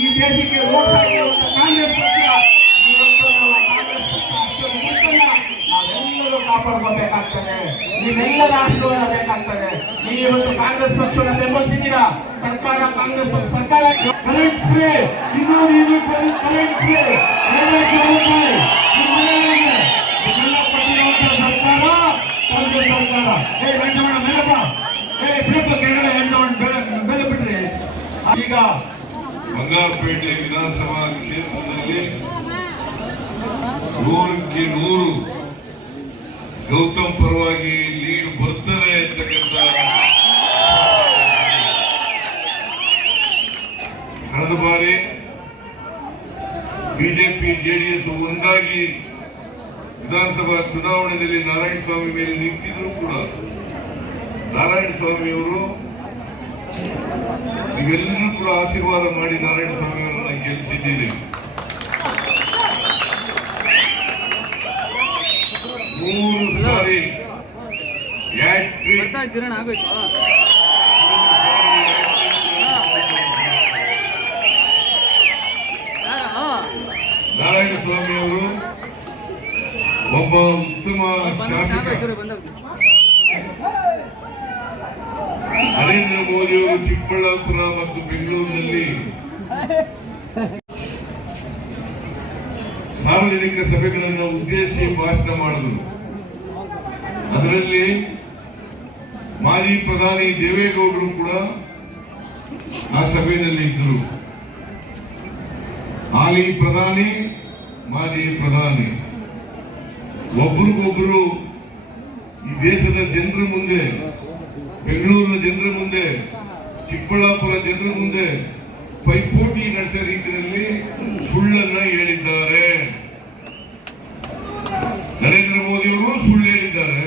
ಈ ದೇಶಕ್ಕೆ ರೋಡ್ ಆಗಿರುವಂತ ಕಾಂಗ್ರೆಸ್ ಪಕ್ಷ ಇವತ್ತು ನಾವು ಕಾಂಗ್ರೆಸ್ ಪಕ್ಷ ಅಷ್ಟೊಂದು ಗುರುತನ್ನ ನಾವೆಲ್ಲರೂ ಕಾಪಾಡ್ಕೋಬೇಕಾಗ್ತದೆ. ನೀವೆಲ್ಲರ ಆಶೀರ್ವಾದ ಬೇಕಾಗ್ತದೆ. ನೀವು ಇವತ್ತು ಕಾಂಗ್ರೆಸ್ ಪಕ್ಷವನ್ನು ಬೆಂಬಲಿಸಿದ್ದೀರಾ. ಸರ್ಕಾರ ಕಾಂಗ್ರೆಸ್ ಪಕ್ಷ ಸರ್ಕಾರ ಕರೆಂಟ್ ಫ್ರೀ, ಇನ್ನೂರು ಕರೆಂಟ್ ಫ್ರೀ ಈಗ ಬಂಗಾರಪೇಟೆ ವಿಧಾನಸಭಾ ಕ್ಷೇತ್ರದಲ್ಲಿ 100ಕ್ಕೆ 100 ಗೌತಮ್ ಪರವಾಗಿ ಲೀಡ್ ಬರ್ತದೆ ಅಂತಕ್ಕಂಥ ಕಳೆದ ಬಾರಿ ಬಿಜೆಪಿ ಜೆಡಿಎಸ್ ಒಂದಾಗಿ ವಿಧಾನಸಭಾ ಚುನಾವಣೆಯಲ್ಲಿ ನಾರಾಯಣಸ್ವಾಮಿ ಮೇಲೆ ನಿಂತಿದ್ರು ಕೂಡ ನಾರಾಯಣಸ್ವಾಮಿಯವರು ನೀವೆಲ್ಲರೂ ಕೂಡ ಆಶೀರ್ವಾದ ಮಾಡಿ ನಾರಾಯಣಸ್ವಾಮಿ ಅವರನ್ನ ಗೆಲ್ಲಿಸಿದ್ದೀರಿ. 3 ಸಾರಿ ನಾರಾಯಣಸ್ವಾಮಿ ಅವರು ಒಬ್ಬ ಉತ್ತಮ ಶಾಸಕ. ನರೇಂದ್ರ ಮೋದಿ ಅವರು ಚಿಕ್ಕಬಳ್ಳಾಪುರ ಮತ್ತು ಬೆಂಗಳೂರಿನಲ್ಲಿ ಸಾರ್ವಜನಿಕ ಸಭೆಗಳನ್ನು ಉದ್ದೇಶಿಸಿ ಭಾಷಣ ಮಾಡಿದರು. ಅದರಲ್ಲಿ ಮಾಜಿ ಪ್ರಧಾನಿ ದೇವೇಗೌಡರು ಕೂಡ ಆ ಸಭೆಯಲ್ಲಿ ಇದ್ದರು. ಹಾಲಿ ಪ್ರಧಾನಿ, ಮಾಜಿ ಪ್ರಧಾನಿ ಒಬ್ಬರಿಗೊಬ್ಬರು ಈ ದೇಶದ ಜನರ ಮುಂದೆ, ಬೆಂಗಳೂರಿನ ಜನರ ಮುಂದೆ, ಚಿಕ್ಕಬಳ್ಳಾಪುರ ಜನರ ಮುಂದೆ ಪೈಪೋಟಿ ನಡೆಸೋ ರೀತಿಯಲ್ಲಿ ಸುಳ್ಳನ್ನ ಹೇಳಿದ್ದಾರೆ. ನರೇಂದ್ರ ಮೋದಿ ಅವರು ಸುಳ್ಳು ಹೇಳಿದ್ದಾರೆ,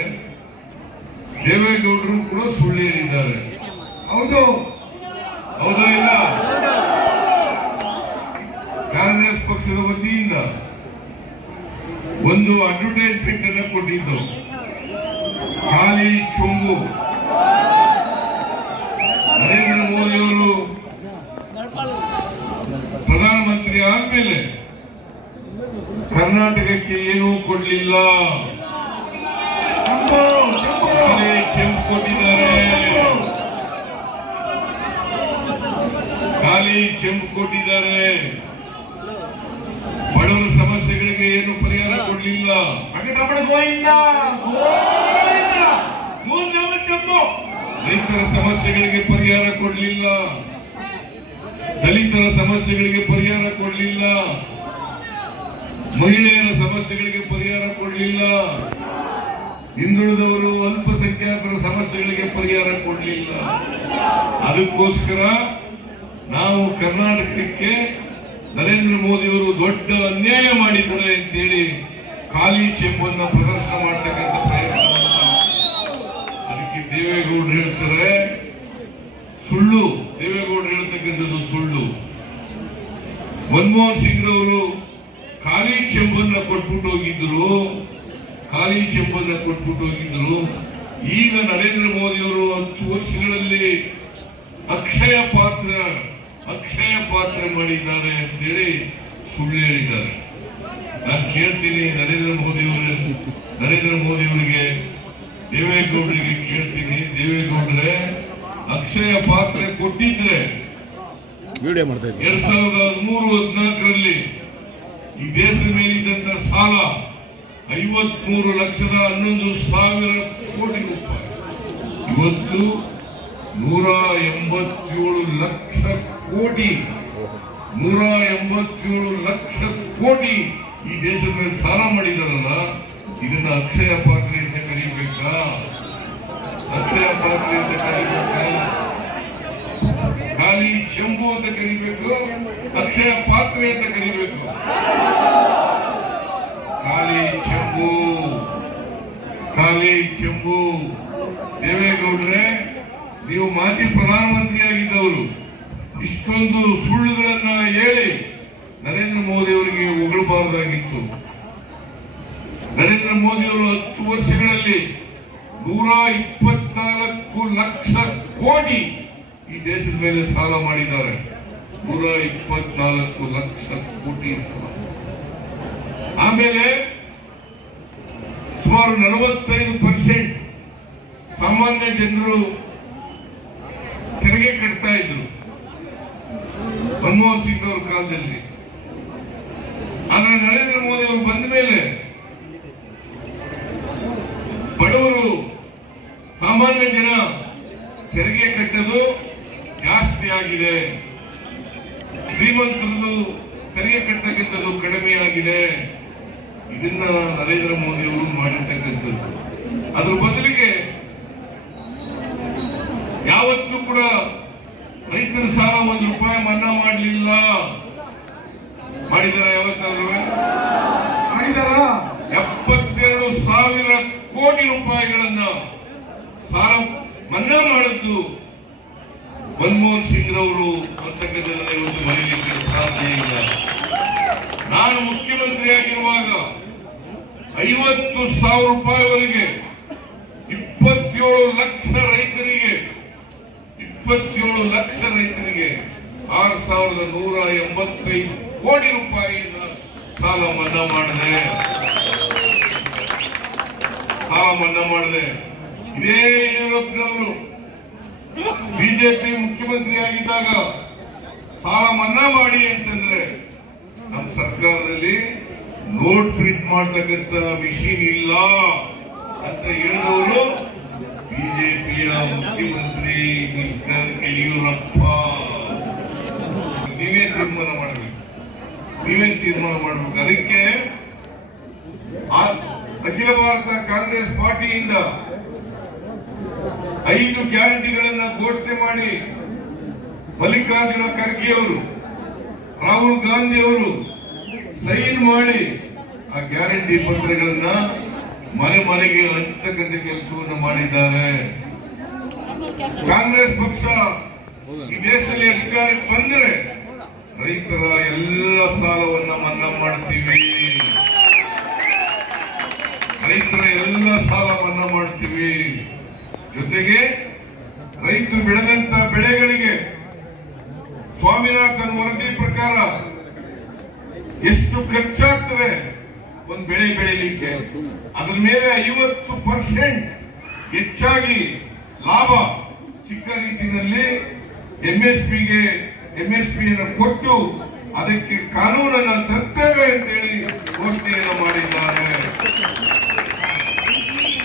ದೇವೇಗೌಡರು ಕೂಡ ಸುಳ್ಳು ಹೇಳಿದ್ದಾರೆ. ಹೌದು ಹೌದಾ ಇಲ್ಲ? ಕಾಂಗ್ರೆಸ್ ಪಕ್ಷದ ವತಿಯಿಂದ ಒಂದು ಅಡ್ವರ್ಟೈಸ್ಮೆಂಟ್ ಅನ್ನು ಕೊಟ್ಟಿದ್ದು, ಖಾಲಿ ಚೊಂಬು. ನರೇಂದ್ರ ಮೋದಿ ಅವರು ಪ್ರಧಾನಮಂತ್ರಿ ಆದ್ಮೇಲೆ ಕರ್ನಾಟಕಕ್ಕೆ ಏನೂ ಕೊಡಲಿಲ್ಲ, ಖಾಲಿ ಚೆಂಬು ಕೊಟ್ಟಿದ್ದಾರೆ, ಖಾಲಿ ಚೆಂಬು ಕೊಟ್ಟಿದ್ದಾರೆ. ಬಡವರ ಸಮಸ್ಯೆಗಳಿಗೆ ಏನು ಪರಿಹಾರ ಕೊಡಲಿಲ್ಲ. ರೈತರ ಸಮಸ್ಯೆಗಳಿಗೆ ಪರಿಹಾರ ಕೊಡಲಿಲ್ಲ, ದಲಿತರ ಸಮಸ್ಯೆಗಳಿಗೆ ಪರಿಹಾರ ಕೊಡಲಿಲ್ಲ, ಮಹಿಳೆಯರ ಸಮಸ್ಯೆಗಳಿಗೆ ಪರಿಹಾರ ಕೊಡಲಿಲ್ಲ, ಹಿಂದುಳಿದವರು ಅಲ್ಪಸಂಖ್ಯಾತರ ಸಮಸ್ಯೆಗಳಿಗೆ ಪರಿಹಾರ ಕೊಡಲಿಲ್ಲ. ಅದಕ್ಕೋಸ್ಕರ ನಾವು ಕರ್ನಾಟಕಕ್ಕೆ ನರೇಂದ್ರ ಮೋದಿ ಅವರು ದೊಡ್ಡ ಅನ್ಯಾಯ ಮಾಡಿದ್ದಾರೆ ಅಂತೇಳಿ ಖಾಲಿ ಚೆಂಬನ್ನು ಪ್ರದರ್ಶನ ಮಾಡತಕ್ಕಂಥ ಪ್ರಯತ್ನ. ಅದಕ್ಕೆ ದೇವೇಗೌಡರು ಹೇಳ್ತಾರೆ ಸುಳ್ಳು, ದೇವೇಗೌಡರು ಹೇಳ್ತಕ್ಕಂಥದ್ದು ಸುಳ್ಳು. ಮನಮೋಹನ್ ಸಿಂಗ್ ಅವರು ಖಾಲಿ ಚೆಂಬನ್ನ ಕೊಟ್ಬಿಟ್ಟು ಹೋಗಿದ್ರು, ಖಾಲಿ ಚೆಂಬನ್ನ ಕೊಟ್ಬಿಟ್ಟು ಹೋಗಿದ್ರು. ಈಗ ನರೇಂದ್ರ ಮೋದಿ ಅವರು 10 ವರ್ಷಗಳಲ್ಲಿ ಅಕ್ಷಯ ಪಾತ್ರ ಮಾಡಿದ್ದಾರೆ ಅಂತೇಳಿ ಸುಳ್ಳು ಹೇಳಿದ್ದಾರೆ. ನಾನು ಕೇಳ್ತೀನಿ ನರೇಂದ್ರ ಮೋದಿ ಅವರಿಗೆ, ದೇವೇಗೌಡರಿಗೆ ಕೇಳ್ತೀನಿ, ದೇವೇಗೌಡರೇ ಅಕ್ಷಯ ಪಾತ್ರ ಕೊಟ್ಟಿದ್ರೆ 2013-14ರಲ್ಲಿ ಈ ದೇಶದ ಮೇಲಿದ್ದಂತ ಸಾಲ 53,11,000 ಕೋಟಿ ರೂಪಾಯಿ, ಇವತ್ತು 187 ಲಕ್ಷ ಕೋಟಿ, 187 ಲಕ್ಷ ಕೋಟಿ ಈ ದೇಶದ ಮೇಲೆ ಸಾಲ ಮಾಡಿದಾರಲ್ಲ. ಇದನ್ನ ಅಕ್ಷಯ ಪಾತ್ರೆ ಅಂತ ಕರೀಬೇಕಾ? ಅಕ್ಷಯ ಪಾತ್ರೆ ಅಂತ ಕರೀಬೇಕಾ? ಖಾಲಿ ಚೆಂಬು ಅಂತ ಕರಿಬೇಕು, ಅಕ್ಷಯ ಪಾತ್ರೆ ಅಂತ ಕರಿಬೇಕು? ಖಾಲಿ ಚೆಂಬು. ದೇವೇಗೌಡ್ರೆ, ನೀವು ಮಾಜಿ ಪ್ರಧಾನಮಂತ್ರಿ ಆಗಿದ್ದವರು, ಇಷ್ಟೊಂದು ಸುಳ್ಳುಗಳನ್ನ ಹೇಳಿ ನರೇಂದ್ರ ಮೋದಿ ಅವರಿಗೆ ಹೊಗಳಬಾರದಾಗಿತ್ತು. ನರೇಂದ್ರ ಮೋದಿ ಅವರು 10 ವರ್ಷಗಳಲ್ಲಿ 124 ಲಕ್ಷ ಕೋಟಿ ಈ ದೇಶದ ಮೇಲೆ ಸಾಲ ಮಾಡಿದ್ದಾರೆ. 124 ಲಕ್ಷ ಕೋಟಿ. ಆಮೇಲೆ ಸುಮಾರು 45% ಸಾಮಾನ್ಯ ಜನರು ತೆರಿಗೆ ಕಟ್ತಾ ಇದ್ರು ಮನಮೋಹನ್ ಸಿಂಗ್ ಅವರ ಕಾಲದಲ್ಲಿ. ಆದ್ರೆ ನರೇಂದ್ರ ಮೋದಿ ಅವರು ಬಂದ ಮೇಲೆ ಬಡವರು ಸಾಮಾನ್ಯ ಜನ ತೆರಿಗೆ ಕಟ್ಟೋದು ಜಾಸ್ತಿ ಆಗಿದೆ, ಶ್ರೀಮಂತರದು ತೆರಿಗೆ ಕಟ್ಟತಕ್ಕಂಥದ್ದು ಕಡಿಮೆ ಆಗಿದೆ. ಇದನ್ನ ನರೇಂದ್ರ ಮೋದಿ ಅವರು ಮಾಡಿರ್ತಕ್ಕಂಥದ್ದು. ಅದ್ರ ಬದಲಿಗೆ ಯಾವತ್ತೂ ಕೂಡ ರೈತರ ಸಾಲ ₹1 ಮನ್ನಾ ಮಾಡಲಿಲ್ಲ. ಮಾಡಿದಾರ? ಯಾವತ್ತಾದ್ರೂ ಮಾಡಿದಾರ? 72,000 ಕೋಟಿ ರೂಪಾಯಿಗಳನ್ನ ಸಾಲ ಮನ್ನಾ ಮಾಡಿದ್ದು ಮನಮೋಹನ್ ಸಿಂಗ್ ರವರು ಅಂತಕ್ಕಂಥದ್ದನ್ನ ಇವತ್ತು ಮರೀಲಿಕ್ಕೆ ಸಾಧ್ಯ ಇಲ್ಲ. ನಾನು ಮುಖ್ಯಮಂತ್ರಿಯಾಗಿರುವಾಗ 50,000 ರೂಪಾಯಿವರೆಗೆ 27 ಲಕ್ಷ ರೈತರಿಗೆ 6,185 ಕೋಟಿ ರೂಪಾಯಿನ ಸಾಲ ಮನ್ನಾ ಮಾಡಿದೆ. ಇದೇ ಯಡಿಯೂರಪ್ಪನವರು ಬಿಜೆಪಿ ಮುಖ್ಯಮಂತ್ರಿ ಆಗಿದ್ದಾಗ ಸಾಲ ಮನ್ನಾ ಮಾಡಿ ಅಂತಂದ್ರೆ ನಮ್ಮ ಸರ್ಕಾರದಲ್ಲಿ ನೋಟ್ ಪ್ರಿಂಟ್ ಮಾಡ್ತಕ್ಕಂಥ ಮಿಷಿನ್ ಇಲ್ಲ ಅಂತ ಹೇಳಿದವರು ಬಿಜೆಪಿಯ ಮುಖ್ಯಮಂತ್ರಿ ಮಿಸ್ಟರ್ ಯಡಿಯೂರಪ್ಪ. ನೀವೇ ತೀರ್ಮಾನ ಮಾಡಬೇಕು. ಅದಕ್ಕೆ ಅಖಿಲ ಭಾರತ ಕಾಂಗ್ರೆಸ್ ಪಾರ್ಟಿಯಿಂದ 5 ಗ್ಯಾರಂಟಿಗಳನ್ನ ಘೋಷಣೆ ಮಾಡಿ ಮಲ್ಲಿಕಾರ್ಜುನ ಖರ್ಗೆ ಅವರು, ರಾಹುಲ್ ಗಾಂಧಿ ಅವರು ಸೈನ್ ಮಾಡಿ ಆ ಗ್ಯಾರಂಟಿ ಪತ್ರಗಳನ್ನ ಮನೆ ಮನೆಗೆ ಹಂಚತಕ್ಕಂಥ ಕೆಲಸವನ್ನು ಮಾಡಿದ್ದಾರೆ. ಕಾಂಗ್ರೆಸ್ ಪಕ್ಷ ಈ ದೇಶದಲ್ಲಿ ಅಧಿಕಾರಕ್ಕೆ ಬಂದರೆ ರೈತರ ಎಲ್ಲ ಸಾಲವನ್ನ ಮನ್ನಾ ಮಾಡ್ತೀವಿ. ಜೊತೆಗೆ ರೈತರು ಬೆಳೆದಂತ ಬೆಳೆಗಳಿಗೆ ಸ್ವಾಮಿನಾಥನ್ ವರದಿ ಪ್ರಕಾರ ಎಷ್ಟು ಖರ್ಚಾಗ್ತದೆ ಒಂದು ಬೆಳೆ ಬೆಳೆಯಲಿಕ್ಕೆ, ಅದರ ಮೇಲೆ 50% ಹೆಚ್ಚಾಗಿ ಲಾಭ ಸಿಕ್ಕ ರೀತಿಯಲ್ಲಿ ಎಂಎಸ್ಪಿಯನ್ನು ಕೊಟ್ಟು ಅದಕ್ಕೆ ಕಾನೂನನ್ನು ತರ್ತೇವೆ ಅಂತೇಳಿ ಘೋಷಣೆಯನ್ನು ಮಾಡಿದ್ದಾರೆ.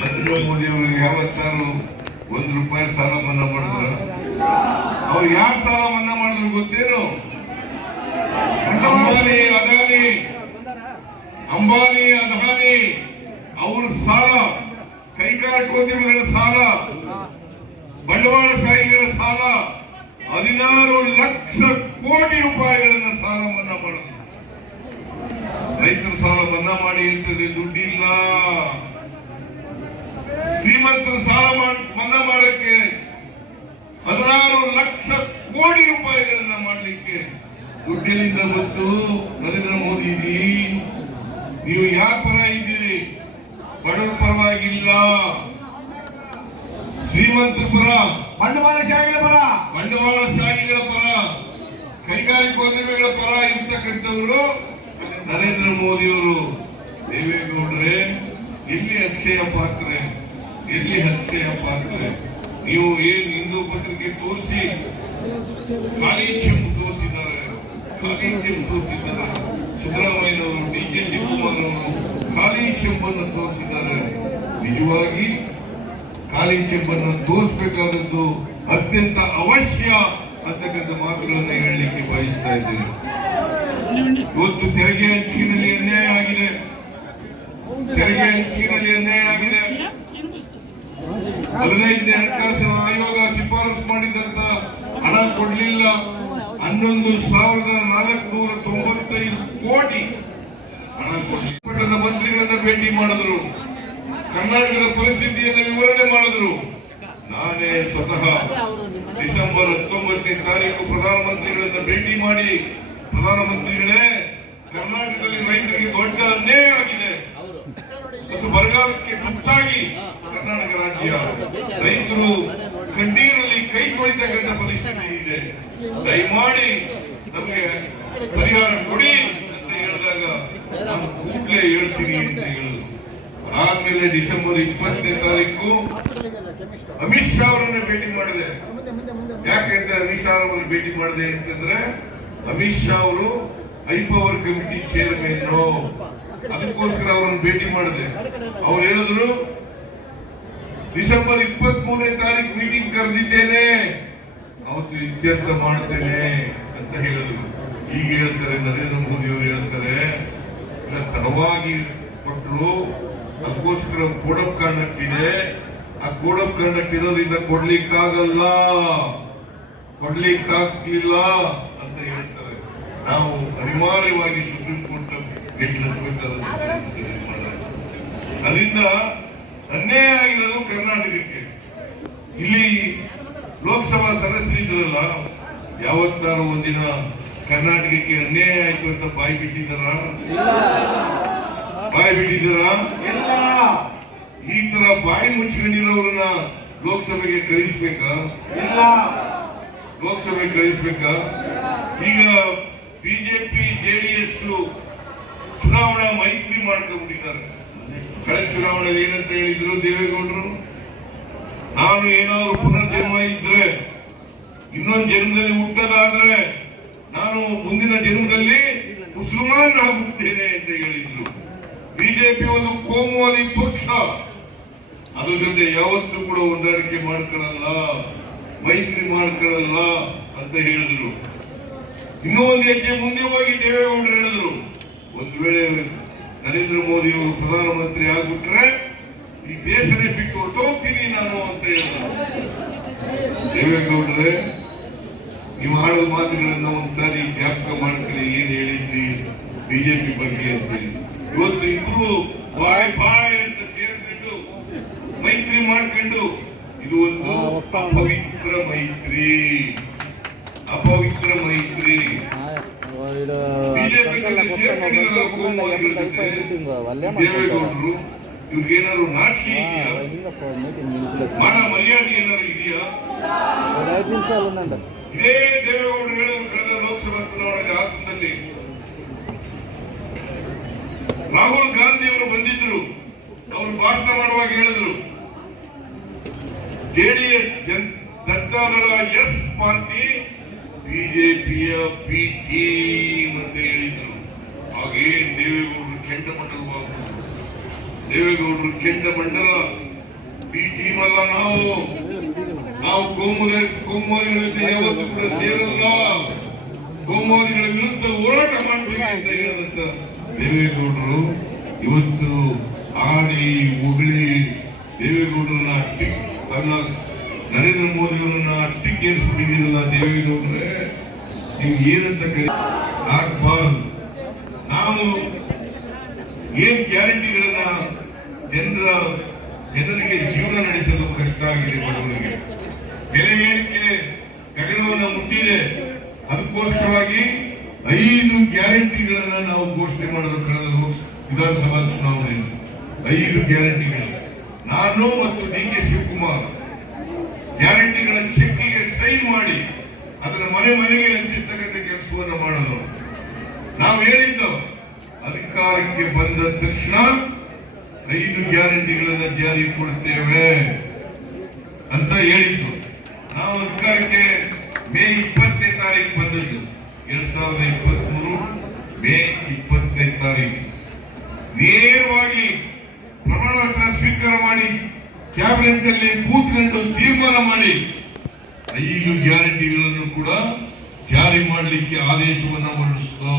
ನರೇಂದ್ರ ಮೋದಿ ಅವರಿಗೆ ಯಾವತ್ತಾರು ₹1 ಸಾಲ ಮನ್ನಾ ಮಾಡಿದ್ರ? ಅವ್ರು ಯಾರು ಸಾಲ ಮನ್ನಾ ಮಾಡಿದ್ರು ಗೊತ್ತೇನು? ಅಂಬಾನಿ ಅದಾನಿ ಅವ್ರ ಸಾಲ, ಕೈಗಾರಿಕೋದ್ಯಮಿಗಳ ಸಾಲ, ಬಂಡವಾಳಶಾಹಿಗಳ ಸಾಲ 16 ಲಕ್ಷ ಕೋಟಿ ರೂಪಾಯಿಗಳನ್ನ ಸಾಲ ಮನ್ನಾ ಮಾಡಿದ್ರು. ರೈತರ ಸಾಲ ಮನ್ನಾ ಮಾಡಿ ಅಂತಂದ್ರೆ ದುಡ್ಡಿಲ್ಲ. ಶ್ರೀಮಂತರ ಸಾಲ ಮನ್ನಾ ಮಾಡಕ್ಕೆ 16 ಲಕ್ಷ ಕೋಟಿ ರೂಪಾಯಿಗಳನ್ನ ಮಾಡಲಿಕ್ಕೆ ದುಡ್ಡಿನಿಂದ ಬಂತು. ನರೇಂದ್ರ ಮೋದಿ ನೀವು ಯಾರ ಪರ ಇದ್ದೀರಿ? ಬಡವರ ಪರವಾಗಿಲ್ಲ, ಶ್ರೀಮಂತರ ಪರ, ಬಂಡವಾಳಶಾಹಿಗಳ ಪರ, ಕೈಗಾರಿಕೋದ್ಯಮಿಗಳ ಪರ ಇರ್ತಕ್ಕಂಥವರು ನರೇಂದ್ರ ಮೋದಿಯವರು. ದೇವೇಗೌಡರೇ, ಎಲ್ಲಿ ಅಕ್ಷಯ ಪಾತ್ರೆ? ನೀವು ಏನ್ ಹಿಂದೂ ಪತ್ರಿಕೆ ತೋರಿಸಿ ಖಾಲಿ ಚೆಂಬು ತೋರಿಸಿದ್ದಾರೆ. ಸಿದ್ದರಾಮಯ್ಯನವರು, ಡಿ.ಕೆ. ಶಿವಕುಮಾರ್ ಅವರು ಖಾಲಿ ಚೆಂಬನ್ನು ತೋರಿಸಿದ್ದಾರೆ. ನಿಜವಾಗಿ ಖಾಲಿ ಚೆಂಬನ್ನು ತೋರಿಸಬೇಕಾದದ್ದು ಅತ್ಯಂತ ಅವಶ್ಯ ಅಂತಕ್ಕಂಥ ಮಾತುಗಳನ್ನು ಹೇಳಲಿಕ್ಕೆ ಬಯಸ್ತಾ ಇದ್ದೇನೆ. ಇವತ್ತು ತೆರಿಗೆ ಹಂಚಿಕೆಯಲ್ಲಿ ಅನ್ಯಾಯ ಆಗಿದೆ. 15ನೇ ಹಣಕಾಸಿನ ಆಯೋಗ ಶಿಫಾರಸು ಮಾಡಿದಂತ ಹಣ ಕೊಡಲಿಲ್ಲ. 11,495 ಕೋಟಿ ಹಣ ಕೊಡಲಿಲ್ಲ. ಮಂತ್ರಿಗಳನ್ನ ಭೇಟಿ ಮಾಡಿದ್ರು, ಕರ್ನಾಟಕದ ಪರಿಸ್ಥಿತಿಯನ್ನು ವಿವರಣೆ ಮಾಡಿದ್ರು. ನಾನೇ ಸ್ವತಃ ಡಿಸೆಂಬರ್ 19ನೇ ತಾರೀಕು ಪ್ರಧಾನಮಂತ್ರಿಗಳನ್ನ ಭೇಟಿ ಮಾಡಿ, ಪ್ರಧಾನಮಂತ್ರಿಗಳೇ, ಕರ್ನಾಟಕದಲ್ಲಿ ರೈತರಿಗೆ ದೊಡ್ಡ ಅನ್ಯಾಯ ಆಗಿದೆ ಮತ್ತು ಬರಗಾಲಕ್ಕೆ ತುತ್ತಾಗಿ ಕರ್ನಾಟಕ ರಾಜ್ಯ ರೈತರು ಕಣ್ಣೀರಲ್ಲಿ ಕೈ ತೊಳಿತಕ್ಕಂಥ ಪರಿಸ್ಥಿತಿ ಇದೆ. ದಯಮಾಡಿ ನಮಗೆ ಪರಿಹಾರ ಕೊಡಿ ಅಂತ ಹೇಳಿದಾಗ ನಾನು ಕೂಡಲೇ ಹೇಳ್ತೀನಿ ಅಂತ ಹೇಳಿದ್ರು. ಆದ್ಮೇಲೆ ಡಿಸೆಂಬರ್ 20ನೇ ತಾರೀಕು ಅಮಿತ್ ಶಾ ಅವರನ್ನ ಭೇಟಿ ಮಾಡಿದೆ. ಯಾಕೆಂತ ಅಮಿತ್ ಶಾ ಅವರನ್ನು ಭೇಟಿ ಮಾಡಿದೆ ಅಂತಂದ್ರೆ ಅಮಿತ್ ಶಾ ಅವರು ಐಪವರ್ ಕಮಿಟಿ ಚೇರ್ಮನ್, ಅದಕ್ಕೋಸ್ಕರ ಅವರನ್ನು ಭೇಟಿ ಮಾಡಿದೆ. ಅವ್ರು ಹೇಳಿದ್ರು ಡಿಸೆಂಬರ್ 23ನೇ ತಾರೀಕು ಮೀಟಿಂಗ್ ಕರೆದಿದ್ದೇನೆ, ಅವತ್ತು ಇತ್ಯರ್ಥ ಮಾಡ್ತೇನೆ ಅಂತ ಹೇಳಿದ್ರು. ಈಗ ಹೇಳ್ತಾರೆ ನರೇಂದ್ರ ಮೋದಿ ಅವರು ಹೇಳ್ತಾರೆ ಇಲ್ಲ ತಡವಾಗಿ ಕೊಟ್ಟರು, ಅದಕ್ಕೋಸ್ಕರ ಕೋಡ್ ಆಫ್ ಕಾಂಡಕ್ಟ್ ಇದೆ, ಆ ಕೋಡ್ ಆಫ್ ಕಾಂಡಕ್ಟ್ ಇರೋದ್ರಿಂದ ಕೊಡ್ಲಿಕ್ಕಾಗಲ್ಲ, ಕೊಡ್ಲಿಕ್ಕಾಗ್ಲಿಲ್ಲ ಅಂತ ಹೇಳ್ತಾರೆ. ನಾವು ಅನಿವಾರ್ಯವಾಗಿ ಸುಪ್ರೀಂ ಕೋರ್ಟ್ ಅದರಿಂದ ಅನ್ಯಾಯ ಆಗಿರೋದು ಕರ್ನಾಟಕಕ್ಕೆ. ಇಲ್ಲಿ ಲೋಕಸಭಾ ಸದಸ್ಯರಿದ್ರಲ್ಲ, ಯಾವತ್ತಾರು ಒಂದಿನ ಕರ್ನಾಟಕಕ್ಕೆ ಅನ್ಯಾಯ ಆಯ್ತು ಅಂತ ಬಾಯಿ ಬಿಟ್ಟಿದ್ದಾರ? ಬಾಯಿ ಬಿಟ್ಟಿದ್ದಾರ? ಈ ತರ ಬಾಯಿ ಮುಚ್ಕೊಂಡಿರೋರನ್ನ ಲೋಕಸಭೆಗೆ ಕಳಿಸ್ಬೇಕಾ? ಲೋಕಸಭೆಗೆ ಕಳಿಸ್ಬೇಕಾ? ಈಗ ಬಿಜೆಪಿ ಜೆಡಿಎಸ್ ಚುನಾವಣಾ ಮೈತ್ರಿ ಮಾಡ್ಕೊಂಡ್ಬಿಟ್ಟಿದ್ದಾರೆ. ಕಳೆದ ಚುನಾವಣೆಯಲ್ಲಿ ಏನಂತ ಹೇಳಿದ್ರು ದೇವೇಗೌಡರು, ನಾನು ಏನಾದ್ರು ಪುನರ್ಜನ್ಮ ಇದ್ರೆ, ಇನ್ನೊಂದು ಜನ್ಮದಲ್ಲಿ ಹುಟ್ಟದಾದ್ರೆ ನಾನು ಮುಂದಿನ ಜನ್ಮದಲ್ಲಿ ಮುಸಲ್ಮಾನ್ ಆಗುತ್ತೇನೆ ಅಂತ ಹೇಳಿದ್ರು. ಬಿಜೆಪಿ ಒಂದು ಕೋಮುವಾದಿ ಪಕ್ಷ, ಅದ್ರ ಜೊತೆ ಯಾವತ್ತೂ ಕೂಡ ಹೊಂದಾಣಿಕೆ ಮಾಡ್ಕೊಳ್ಳಲ್ಲ, ಮೈತ್ರಿ ಮಾಡ್ಕೊಳ್ಳಲ್ಲ ಅಂತ ಹೇಳಿದ್ರು. ಇನ್ನೂ ಒಂದು ಹೆಜ್ಜೆ ಮುಂದೆ ಹೋಗಿ ದೇವೇಗೌಡರು ಹೇಳಿದ್ರು, ಒಂದು ವೇಳೆ ನರೇಂದ್ರ ಮೋದಿ ಅವರು ಪ್ರಧಾನಮಂತ್ರಿ ಆಗ್ಬಿಟ್ರೆ ಈ ದೇಶನೇ ಬಿಟ್ಟು ಹೊರಟೋಗ್ತೀನಿ ನಾನು ಅಂತ ಹೇಳಿದ್ರು. ದೇವೇಗೌಡ್ರೆ, ನೀವು ಆಡೋ ಮಾತುಗಳನ್ನ ಒಂದ್ಸಾರಿ ಜ್ಞಾಪಕ ಮಾಡ್ಕೊಳ್ಳಿ, ಏನ್ ಹೇಳಿದ್ರಿ ಬಿಜೆಪಿ ಬಗ್ಗೆ ಅಂತೇಳಿ. ಇವತ್ತು ಇಬ್ರು ಬಾಯ್ ಬಾಯ್ ಅಂತ ಸೇರ್ಕೊಂಡು ಮೈತ್ರಿ ಮಾಡ್ಕೊಂಡು ಇದು ಒಂದು ಅಪವಿತ್ರ ಮೈತ್ರಿ, ಅಪವಿತ್ರ ಮೈತ್ರಿ. ಬಿಜೆಪಿ ದೇವೇಗೌಡರು ಇವ್ರಿಗೇನಾದ್ರು ನಾಚಿಕೆ ಇದೆಯಾ? ಮಾನ ಮರ್ಯಾದೆ ಏನಾದ್ರು ಇದೆಯಾ? ಇದೇ ದೇವೇಗೌಡರು ಹೇಳಿದ್ರು ಕಳೆದ ಲೋಕಸಭಾ ಚುನಾವಣೆಗೆ ಹಾಸನದಲ್ಲಿ ರಾಹುಲ್ ಗಾಂಧಿ ಅವರು ಬಂದಿದ್ರು. ಅವರು ಭಾಷಣ ಮಾಡುವಾಗ ಹೇಳಿದ್ರು ಜೆಡಿಎಸ್ ಜನತಾದಳ ಎಸ್ ಪಾರ್ಟಿ, ಬಿಜೆಪಿಯ ಬಿ ಟೀಮ್ ಅಂತ ಹೇಳಿದ್ರು. ಹಾಗೇನ್ ದೇವೇಗೌಡರು ಕೆಂಡಮಂಡಲವಾದ್ರು. ದೇವೇಗೌಡರು ಕೆಂಡಮಂಡಲ, ಬಿ ಟೀಮ್ ಅಲ್ಲ. ನಾವು ಕೋಮುವಾದಿಗಳ ಜೊತೆ ಯಾವತ್ತೂ ಕೂಡ ಸೇರಲ್ಲ, ಕೋಮುವಾದಿಗಳ ವಿರುದ್ಧ ಹೋರಾಟ ಮಾಡ್ತೀವಿ ಅಂತ ಹೇಳಿದಂತ ದೇವೇಗೌಡರು ಇವತ್ತು ಆಡಿ ಉಗುಳಿ ದೇವೇಗೌಡರನ್ನ ಅಲ್ಲ ನರೇಂದ್ರ ಮೋದಿ ಅವರನ್ನ ಅಟ್ಟಿಕ್ಕೇರಿಸ್ಬಿಟ್ಟಿದ್ದೀರಲ್ಲ ದೇವೇಗೌಡ್ರೆ, ನೀವು ಏನಂತ ಆಗ್ಬಾರ್ದು. ನಾವು ಏನ್ ಗ್ಯಾರಂಟಿಗಳನ್ನ ಜನರಿಗೆ ಜೀವನ ನಡೆಸಲು ಕಷ್ಟ ಆಗಿದೆ. ಬಡವರಿಗೆ ಬೆಲೆ ಏರಿಕೆ ಗಗನವನ್ನು ಮುಟ್ಟಿದೆ. ಅದಕ್ಕೋಸ್ಕರವಾಗಿ 5 ಗ್ಯಾರಂಟಿಗಳನ್ನ ನಾವು ಘೋಷಣೆ ಮಾಡೋದು ಕಳೆದ ವಿಧಾನಸಭಾ ಚುನಾವಣೆಯಲ್ಲಿ. 5 ಗ್ಯಾರಂಟಿಗಳು ನಾನು ಮತ್ತು ಡಿ ಕೆ ಶಿವಕುಮಾರ್ ಗ್ಯಾರಂಟಿಗಳ ಚೆಕ್ಕಿಗೆ ಸೈನ್ ಮಾಡಿ ಅದರ ಮನೆ ಮನೆಗೆ ಹಂಚಿಸ್ತಕ್ಕಂಥ ಕೆಲಸವನ್ನು ಮಾಡೋದು. ನಾವು ಹೇಳಿದ್ದು ಅಧಿಕಾರಕ್ಕೆ ಬಂದ ತಕ್ಷಣ 5 ಗ್ಯಾರಂಟಿಗಳನ್ನ ಜಾರಿ ಕೊಡ್ತೇವೆ ಅಂತ ಹೇಳಿದ್ದು. ನಾವು ಅಧಿಕಾರಕ್ಕೆ ಮೇ 20ನೇ ತಾರೀಕು ಬಂದದ್ದು, 2023 ಮೇ 20ನೇ ತಾರೀಕು ನೇರವಾಗಿ ಪ್ರಮಾಣ ವಚನ ಸ್ವೀಕಾರ ಮಾಡಿ ಕ್ಯಾಬಿನೆಟ್ ನಲ್ಲಿ ಕೂತ್ಕೊಂಡು ತೀರ್ಮಾನ ಮಾಡಿ 5 ಗ್ಯಾರಂಟಿಗಳನ್ನು ಕೂಡ ಜಾರಿ ಮಾಡಲಿಕ್ಕೆ ಆದೇಶವನ್ನು ಹೊರಡಿಸಿತು.